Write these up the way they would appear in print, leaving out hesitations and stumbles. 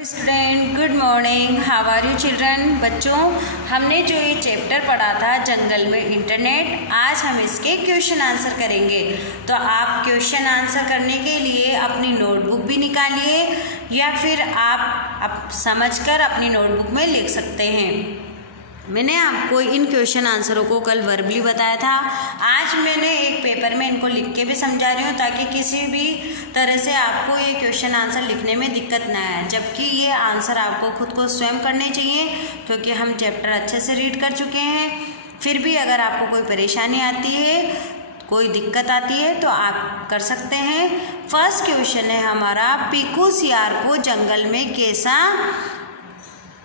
Student good morning, how are you children. बच्चों, हमने जो ये चैप्टर पढ़ा था जंगल में इंटरनेट, आज हम इसके क्वेश्चन आंसर करेंगे। तो आप क्वेश्चन आंसर करने के लिए अपनी नोटबुक भी निकालिए या फिर आप समझकर अपनी नोटबुक में लिख सकते हैं। मैंने आपको इन क्वेश्चन आंसरों को कल वर्बली बताया था। आज मैंने एक पेपर में इनको लिख के भी समझा रही हूँ ताकि किसी भी तरह से आपको ये क्वेश्चन आंसर लिखने में दिक्कत ना आए, जबकि ये आंसर आपको खुद को स्वयं करने चाहिए क्योंकि हम चैप्टर अच्छे से रीड कर चुके हैं। फिर भी अगर आपको कोई परेशानी आती है, कोई दिक्कत आती है तो आप कर सकते हैं। फर्स्ट क्वेश्चन है हमारा, पीकू सियार को जंगल में कैसा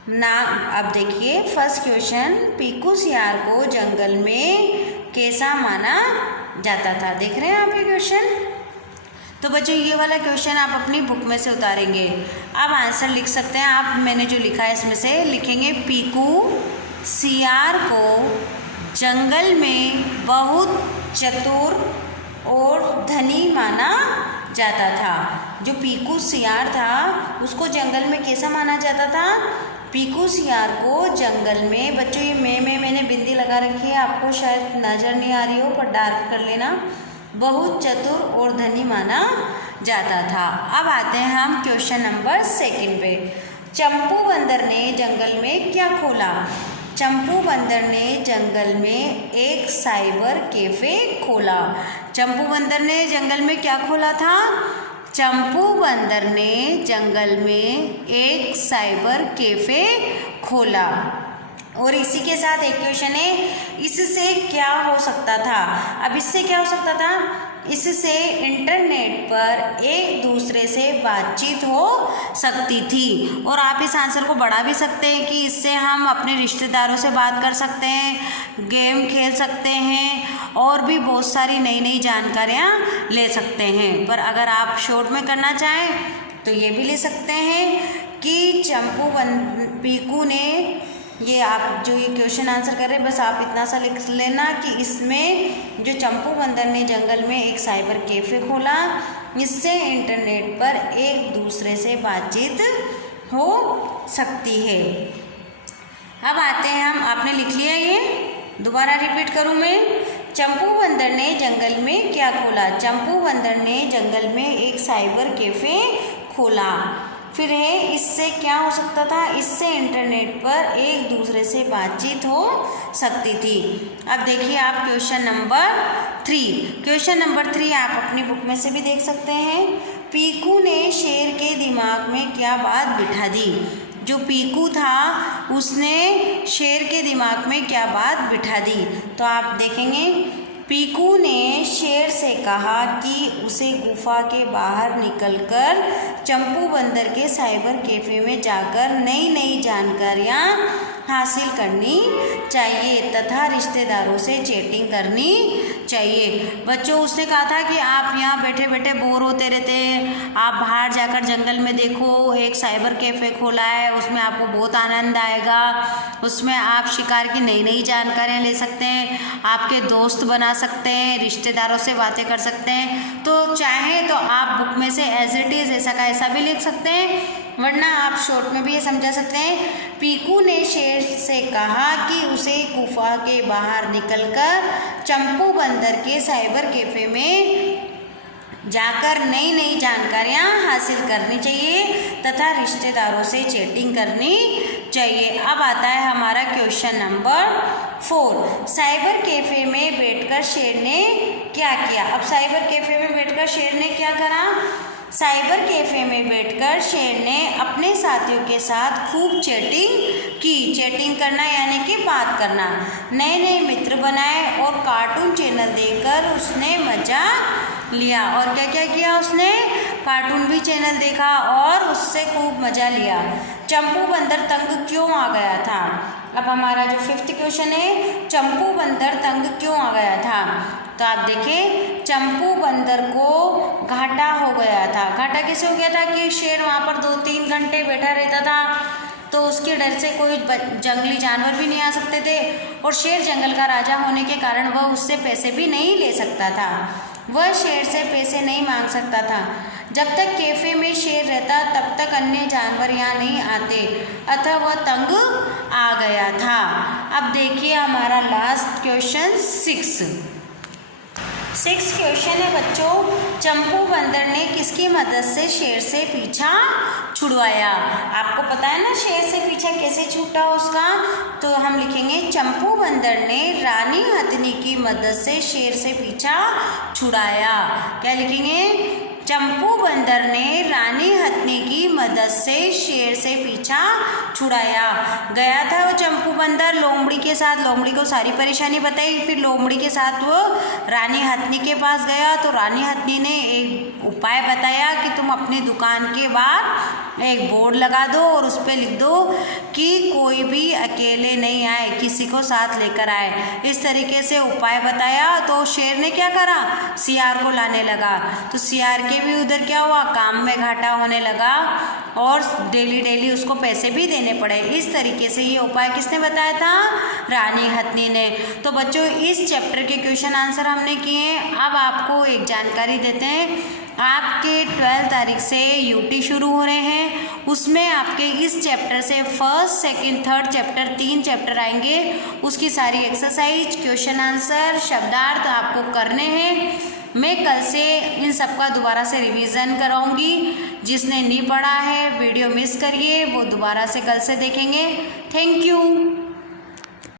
ना। अब देखिए फर्स्ट क्वेश्चन, पीकू सियार को जंगल में कैसा माना जाता था। देख रहे हैं आप ये क्वेश्चन। तो बच्चों ये वाला क्वेश्चन आप अपनी बुक में से उतारेंगे। अब आंसर लिख सकते हैं आप। मैंने जो लिखा है इसमें से लिखेंगे, पीकू सियार को जंगल में बहुत चतुर और धनी माना जाता था। जो पीकू सियार था उसको जंगल में कैसा माना जाता था। पीकू सियार को जंगल में, बच्चों ये मैंने बिंदी लगा रखी है, आपको शायद नज़र नहीं आ रही हो पर डार्क कर लेना। बहुत चतुर और धनी माना जाता था। अब आते हैं हम क्वेश्चन नंबर 2 पे। चंपू बंदर ने जंगल में क्या खोला। चंपू बंदर ने जंगल में एक साइबर कैफ़े खोला। चंपू बंदर ने जंगल में क्या खोला था। चंपू बंदर ने जंगल में एक साइबर कैफ़े खोला। और इसी के साथ एक क्वेश्चन है, इससे क्या हो सकता था। अब इससे क्या हो सकता था, इससे इंटरनेट पर एक दूसरे से बातचीत हो सकती थी। और आप इस आंसर को बढ़ा भी सकते हैं कि इससे हम अपने रिश्तेदारों से बात कर सकते हैं, गेम खेल सकते हैं और भी बहुत सारी नई नई जानकारियाँ ले सकते हैं। पर अगर आप शॉर्ट में करना चाहें तो ये भी ले सकते हैं कि पीकू ने, ये आप जो ये क्वेश्चन आंसर कर रहे हैं बस आप इतना सा लिख लेना कि इसमें जो चंपू बंदर ने जंगल में एक साइबर कैफ़े खोला, इससे इंटरनेट पर एक दूसरे से बातचीत हो सकती है। अब आते हैं हम, आपने लिख लिया, ये दोबारा रिपीट करूं मैं। चंपू बंदर ने जंगल में क्या खोला। चंपू बंदर ने जंगल में एक साइबर कैफ़े खोला। फिर है, इससे क्या हो सकता था। इससे इंटरनेट पर एक दूसरे से बातचीत हो सकती थी। अब देखिए आप क्वेश्चन नंबर 3। क्वेश्चन नंबर 3 आप अपनी बुक में से भी देख सकते हैं। पीकू ने शेर के दिमाग में क्या बात बिठा दी। जो पीकू था उसने शेर के दिमाग में क्या बात बिठा दी। तो आप देखेंगे, पीकू ने शेर से कहा कि उसे गुफा के बाहर निकलकर चंपू बंदर के साइबर कैफ़े में जाकर नई नई जानकारियाँ हासिल करनी चाहिए तथा रिश्तेदारों से चैटिंग करनी चाहिए। बच्चों, उसने कहा था कि आप यहाँ बैठे बैठे बोर होते रहते हैं, आप बाहर जाकर जंगल में देखो, एक साइबर कैफ़े खोला है, उसमें आपको बहुत आनंद आएगा, उसमें आप शिकार की नई नई जानकारियाँ ले सकते हैं, आपके दोस्त बना सकते हैं, रिश्तेदारों से बातें कर सकते हैं। तो चाहे तो आप बुक में से एज इट इज़ ऐसा का ऐसा भी लिख सकते हैं, वरना आप शॉर्ट में भी ये समझा सकते हैं। पीकू ने शेर से कहा कि उसे गुफा के बाहर निकलकर चंपू बंदर के साइबर कैफ़े में जाकर नई नई जानकारियाँ हासिल करनी चाहिए तथा रिश्तेदारों से चैटिंग करनी चाहिए। अब आता है हमारा क्वेश्चन नंबर 4। साइबर कैफ़े में बैठकर शेर ने क्या किया। अब साइबर कैफ़े में बैठकर शेर ने क्या करा। साइबर कैफ़े में बैठकर शेर ने अपने साथियों के साथ खूब चैटिंग की। चैटिंग करना यानी कि बात करना, नए नए मित्र बनाए और कार्टून चैनल देखकर उसने मज़ा लिया। और क्या क्या किया उसने, कार्टून भी चैनल देखा और उससे खूब मज़ा लिया। चंपू बंदर तंग क्यों आ गया था। अब हमारा जो 5th क्वेश्चन है, चंपू बंदर तंग क्यों आ गया था। तो आप देखें, चंपू बंदर को घाटा हो गया था। घाटा कैसे हो गया था कि शेर वहाँ पर 2-3 घंटे बैठा रहता था, तो उसके डर से कोई जंगली जानवर भी नहीं आ सकते थे और शेर जंगल का राजा होने के कारण वह उससे पैसे भी नहीं ले सकता था। वह शेर से पैसे नहीं मांग सकता था। जब तक कैफे में शेर रहता तब तक अन्य जानवर यहाँ नहीं आते, अतः वह तंग आ गया था। अब देखिए हमारा लास्ट क्वेश्चन 6 क्वेश्चन है बच्चों, चंपू बंदर ने किसकी मदद से शेर से पीछा छुड़वाया? आपको पता है ना शेर से पीछा कैसे छूटा उसका, तो हम लिखेंगे चंपू बंदर ने रानी हथनी की मदद से शेर से पीछा छुड़ाया। क्या लिखेंगे? चंपू बंदर ने रानी हथनी की मदद से शेर से पीछा छुड़ाया। गया था वो चंपू बंदर लोमड़ी के साथ, लोमड़ी को सारी परेशानी बताई, फिर लोमड़ी के साथ वो रानी हथनी के पास गया तो रानी हथनी ने एक उपाय बताया कि तुम अपनी दुकान के बाहर एक बोर्ड लगा दो और उस पर लिख दो कि कोई भी अकेले नहीं आए, किसी को साथ लेकर आए। इस तरीके से उपाय बताया तो शेर ने क्या करा? सियार को लाने लगा। तो सियार के भी उधर क्या हुआ? काम में घाटा होने लगा और डेली उसको पैसे भी देने पड़े। इस तरीके से ये उपाय किसने बताया था? रानी हथनी ने। तो बच्चों इस चैप्टर के क्वेश्चन आंसर हमने किए। अब आपको एक जानकारी देते हैं, आपके 12 तारीख से यूटी शुरू हो रहे हैं, उसमें आपके इस चैप्टर से first, second, third chapter 3 chapter आएंगे। उसकी सारी एक्सरसाइज, क्वेश्चन आंसर, शब्दार्थ आपको करने हैं। मैं कल से इन सब का दोबारा से रिवीजन कराऊंगी। जिसने नहीं पढ़ा है वीडियो मिस करिए, वो दोबारा से कल से देखेंगे। Thank you.